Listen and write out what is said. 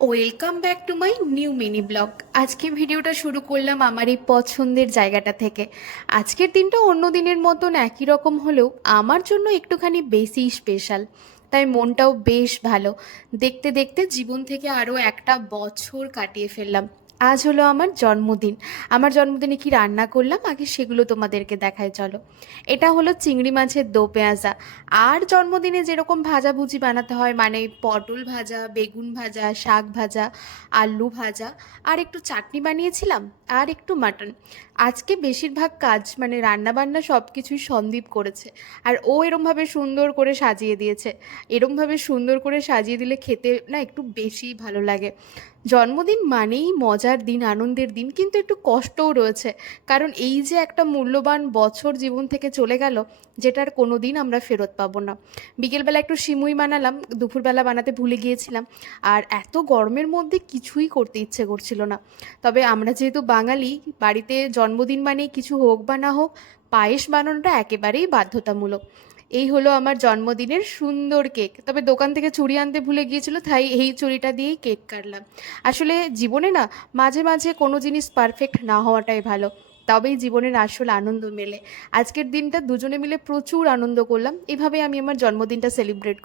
Welcome back to my new mini blog. আজকে ভিডিওটা শুরু করলাম আমার এই পছন্দের জায়গাটা থেকে। আজকের দিনটা অন্য দিনের মতন একই রকম হলেও আমার জন্য একটুখানি বেশি স্পেশাল, তাই মনটাও বেশ ভালো। দেখতে দেখতে জীবন থেকে আরও একটা বছর কাটিয়ে ফেললাম। আজ হলো আমার জন্মদিন। আমার জন্মদিনে কি রান্না করলাম আগে সেগুলো তোমাদেরকে দেখায় চলো। এটা হলো চিংড়ি মাছের দো পেঁয়াজা। আর জন্মদিনে যেরকম ভাজাভুজি বানাতে হয়, মানে পটল ভাজা, বেগুন ভাজা, শাক ভাজা, আলু ভাজা, আর একটু চাটনি বানিয়েছিলাম, আর একটু মাটন। আজকে বেশিরভাগ কাজ মানে রান্না বান্না সব কিছুই সন্দীপ করেছে। আর ও এরমভাবে সুন্দর করে সাজিয়ে দিয়েছে। এরমভাবে সুন্দর করে সাজিয়ে দিলে খেতে না একটু বেশিই ভালো লাগে। জন্মদিন মানেই মজার দিন, আনন্দের দিন, কিন্তু একটু কষ্টও রয়েছে। কারণ এই যে একটা মূল্যবান বছর জীবন থেকে চলে গেল, যেটার কোনো দিন আমরা ফেরত পাবো না। বিকেলবেলা একটু সিমুই বানালাম, দুপুরবেলা বানাতে ভুলে গিয়েছিলাম। আর এত গরমের মধ্যে কিছুই করতে ইচ্ছে করছিল না। তবে আমরা যেহেতু বাঙালি, বাড়িতে জন্মদিন মানেই কিছু হোক বা না হোক, পায়েস বানানোটা একেবারেই বাধ্যতামূলক। এই হলো আমার জন্মদিনের সুন্দর কেক। তবে দোকান থেকে ছুরি আনতে ভুলে গিয়েছিল, তাই এই ছুরিটা দিয়েই কেক কাটলাম। আসলে জীবনে না মাঝে মাঝে কোনো জিনিস পারফেক্ট না হওয়াটাই ভালো, তবেই জীবনের আসল আনন্দ মেলে। আজকের দিনটা দুজনে মিলে প্রচুর আনন্দ করলাম। এভাবে আমি আমার জন্মদিনটা সেলিব্রেট